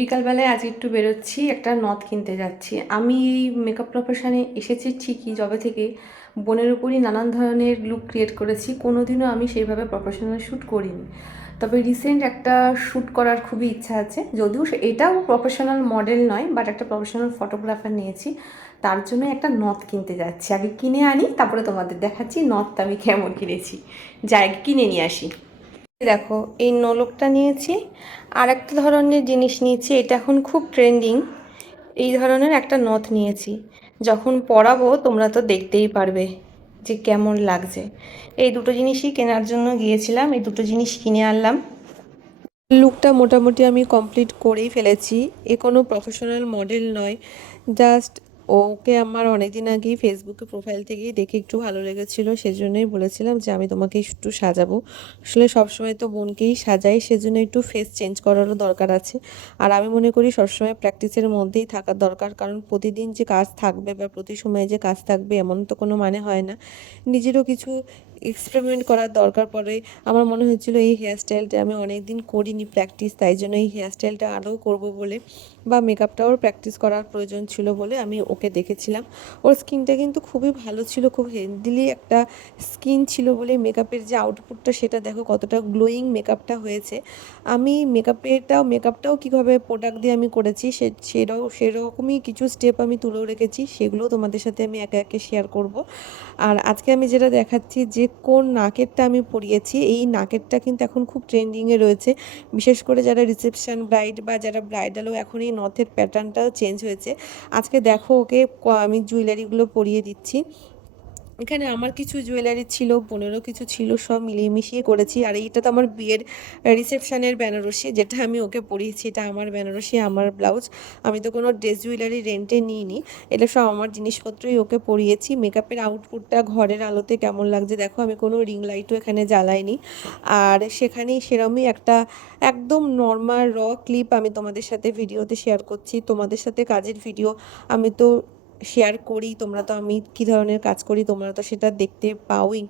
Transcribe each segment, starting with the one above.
বিকালবেলায় আজ একটু বেরোচ্ছি, একটা নথ কিনতে যাচ্ছি। আমি এই মেকআপ প্রফেশনে এসেছি ঠিকই, যবে থেকে বোনের উপরই নানান ধরনের লুক ক্রিয়েট করেছি, কোনোদিনও আমি সেইভাবে প্রফেশনাল শ্যুট করিনি। তবে রিসেন্ট একটা শ্যুট করার খুবই ইচ্ছা আছে, যদিও এটাও প্রফেশনাল মডেল নয়, বাট একটা প্রফেশনাল ফটোগ্রাফার নিয়েছি। তার জন্য একটা নথ কিনতে যাচ্ছি, আগে কিনে আনি তারপরে তোমাদের দেখাচ্ছি নথটা আমি কেমন কিনেছি। যাই কিনে নিয়ে আসি। দেখো, এই নোলকটা নিয়েছি, আর একটা ধরনের জিনিস নিয়েছি, এটা এখন খুব ট্রেন্ডিং। এই ধরনের একটা নথ নিয়েছি, যখন পরাবো তোমরা তো দেখতেই পারবে যে কেমন লাগছে। এই দুটো জিনিসই কেনার জন্য গিয়েছিলাম, এই দুটো জিনিস কিনে আনলাম। লুকটা মোটামুটি আমি কমপ্লিট করেই ফেলেছি। এ কোনো প্রফেশনাল মডেল নয়, জাস্ট ওকে আমার অনেক দিন আগেই ফেসবুকে প্রোফাইল থেকেই দেখে একটু ভালো লেগেছিলো, সেজন্যই বলেছিলাম যে আমি তোমাকে একটু সাজাবো। আসলে সবসময় তো বোনকেই সাজাই, সেজন্য একটু ফেস চেঞ্জ করারও দরকার আছে। আর আমি মনে করি সবসময় প্র্যাকটিসের মধ্যেই থাকার দরকার, কারণ প্রতিদিন যে কাজ থাকবে বা প্রতি সময়ে যে কাজ থাকবে এমন তো কোনো মানে হয় না। নিজেরও কিছু এক্সপেরিমেন্ট করার দরকার পড়ে। আমার মনে হচ্ছিলো এই হেয়ারস্টাইলটা আমি অনেক দিন করিনি প্র্যাকটিস, তাই জন্য এই হেয়ারস্টাইলটা আরও করবো বলে, বা মেকআপটাও প্র্যাকটিস করার প্রয়োজন ছিল বলে আমি ওকে দেখেছিলাম। ওর স্কিনটা কিন্তু খুবই ভালো ছিল, খুব হেলদিলি একটা স্কিন ছিল বলে মেকআপের যে আউটপুটটা সেটা দেখো কতটা গ্লোয়িং মেকআপটা হয়েছে। আমি মেকআপটাও কীভাবে প্রোডাক্ট দিয়ে আমি করেছি সেরকমই কিছু স্টেপ আমি তুলেও রেখেছি, সেগুলোও তোমাদের সাথে আমি একে একে শেয়ার করব। আর আজকে আমি যেটা দেখাচ্ছি যে কোন নাকেরটা আমি পরিয়েছি, এই নাকেরটা কিন্তু এখন খুব ট্রেন্ডিংয়ে রয়েছে, বিশেষ করে যারা রিসেপশন ব্রাইড বা যারা ব্রাইডালও এখন এই নথের প্যাটার্নটাও চেঞ্জ হয়েছে। আজকে দেখো ওকে আমি জুয়েলারিগুলো পরিয়ে দিচ্ছি। এখানে আমার কিছু জুয়েলারি ছিল, বোনেরও কিছু ছিল, সব মিলিয়ে মিশিয়ে করেছি। আর এইটা তো আমার বিয়ের রিসেপশনের বেনারসি, যেটা আমি ওকে পরিয়েছি, এটা আমার বেনারসি, আমার ব্লাউজ। আমি তো কোনো ড্রেস জুয়েলারি রেন্টে নিইনি, এটা সব আমার জিনিসপত্রই ওকে পরিয়েছি। মেকআপের আউটপুটটা ঘরের আলোতে কেমন লাগছে দেখো, আমি কোনো রিং লাইটও এখানে জ্বালাইনি। আর সেখানেই সেরমই একটা একদম নর্মাল ক্লিপ আমি তোমাদের সাথে ভিডিওতে শেয়ার করছি। তোমাদের সাথে কাজের ভিডিও আমি তো শেয়ার করি, তোমরা তো আমি কী ধরনের কাজ করি তোমরা তো সেটা দেখতে পাওই।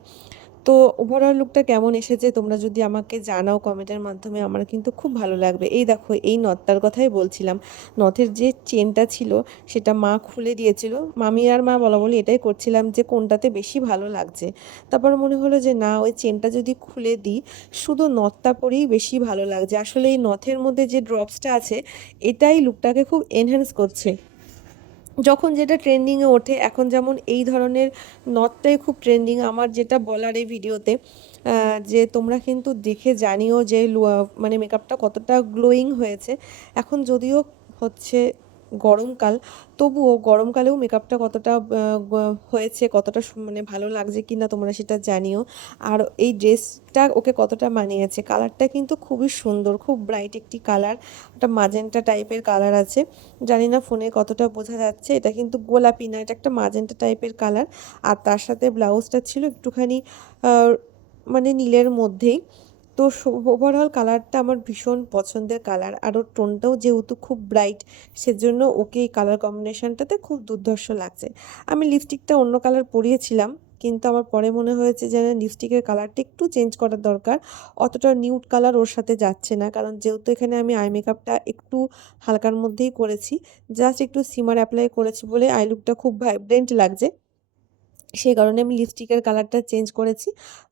তো ওভারঅল লুকটা কেমন এসেছে তোমরা যদি আমাকে জানাও কমেন্টের মাধ্যমে, আমার কিন্তু খুব ভালো লাগবে। এই দেখো, এই নথটার কথাই বলছিলাম, নথের যে চেনটা ছিল সেটা মা খুলে দিয়েছিল, মামি আর মা বলা বলি এটাই করছিলাম যে কোনটাতে বেশি ভালো লাগছে। তারপর মনে হলো যে না, ওই চেনটা যদি খুলে দিই শুধু নথটা পরেই বেশি ভালো লাগছে। আসলে এই নথের মধ্যে যে ড্রপসটা আছে এটাই লুকটাকে খুব এনহ্যান্স করছে। যখন যেটা ট্রেন্ডিংয়ে ওঠে, এখন যেমন এই ধরনের নথটাই খুব ট্রেন্ডিং। আমার যেটা বলার এই ভিডিওতে যে তোমরা কিন্তু দেখে জানিও যে মানে মেকআপটা কতটা গ্লোয়িং হয়েছে। এখন যদিও হচ্ছে গরমকাল, তবুও গরমকালেও মেকআপটা কতটা হয়েছে, কতটা মানে ভালো লাগছে কি না তোমরা সেটা জানিও। আর এই ড্রেসটা ওকে কতটা মানিয়েছে, কালারটা কিন্তু খুবই সুন্দর, খুব ব্রাইট একটি কালার, একটা মাজেন্টা টাইপের কালার আছে। জানি না ফোনে কতটা বোঝা যাচ্ছে, এটা কিন্তু গোলাপি না, এটা একটা মাজেন্টা টাইপের কালার। আর তার সাথে ব্লাউজটা ছিল একটুখানি মানে নীলের মধ্যেই। তো ওভারঅল কালারটা আমার ভীষণ পছন্দের কালার, আর ওর টোনটাও যেহেতু খুব ব্রাইট, সেজন্য ওকে এই কালার কম্বিনেশনটাতে খুব দুর্ধর্ষ লাগছে। আমি লিপস্টিকটা অন্য কালার পরিয়েছিলাম, কিন্তু আমার পরে মনে হয়েছে যে লিপস্টিকের কালারটা একটু চেঞ্জ করার দরকার। অতটা নিউড কালার ওর সাথে যাচ্ছে না, কারণ যেহেতু এখানে আমি আই মেকআপটা একটু হালকার মধ্যেই করেছি, জাস্ট একটু সিমার অ্যাপ্লাই করেছি বলে আই লুকটা খুব ভাইব্রেন্ট লাগছে, সেই কারণে আমি লিপস্টিকের কালারটা চেঞ্জ করেছি।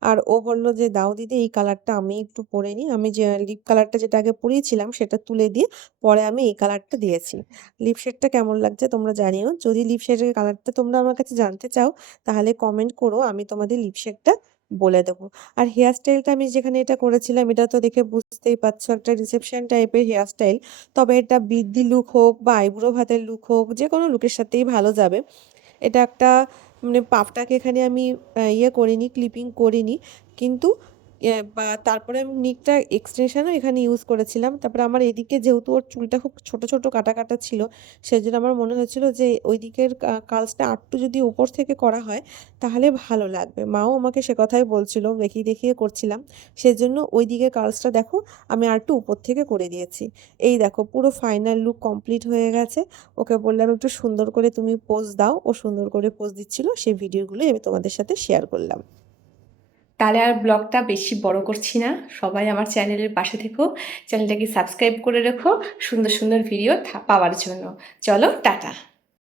আর ও বলল যে দাও দিদি এই কালারটা আমি একটু পরে নিই। আমি যে লিপ কালারটা যেটা আগে পরিয়েছিলাম সেটা তুলে দিয়ে পরে আমি এই কালারটা দিয়েছি। লিপ শেডটা কেমন লাগছে তোমরা জানিও। যদি লিপ শেডের কালারটা তোমরা আমার কাছে জানতে চাও তাহলে কমেন্ট করো, আমি তোমাদের লিপ শেডটা বলে দেবো। আর হেয়ার স্টাইলটা আমি যেখানে এটা করেছিলাম, এটা তো দেখে বুঝতেই পারছো একটা রিসেপশন টাইপের হেয়ার স্টাইল। তবে এটা বৃদ্ধি লুক হোক বা আইব্রো ভাতের লুক হোক, যে কোনো লুকের সাথেই ভালো যাবে। এটা একটা মানে পাফটাকে এখানে আমি ইয়ে করিনি, ক্লিপিং করিনি, কিন্তু বা তারপরে আমি নিকটা এক্সটেনশনও এখানে ইউজ করেছিলাম। তারপরে আমার এদিকে যেহেতু ওর চুলটা খুব ছোট ছোট কাটা কাটা ছিল, সেজন্য আমার মনে হয়েছিল যে ওই দিকের কাজটা আরটু যদি উপর থেকে করা হয় তাহলে ভালো লাগবে। মাও আমাকে সে কথাই বলছিল, দেখিয়ে দেখিয়ে করছিলাম, সেজন্য ওই দিকের কাজটা দেখো আমি আরটু উপর থেকে করে দিয়েছি। এই দেখো পুরো ফাইনাল লুক কমপ্লিট হয়ে গেছে। ওকে বললাম একটু সুন্দর করে তুমি পোজ দাও, ও সুন্দর করে পোজ দিচ্ছিল, সেই ভিডিওগুলোই আমি তোমাদের সাথে শেয়ার করলাম। তাহলে আর ব্লগটা বেশি বড় করছি না, সবাই আমার চ্যানেলের পাশে থেকো, চ্যানেলটাকে সাবস্ক্রাইব করে রেখো সুন্দর সুন্দর ভিডিও পাওয়ার জন্য। চলো টাটা।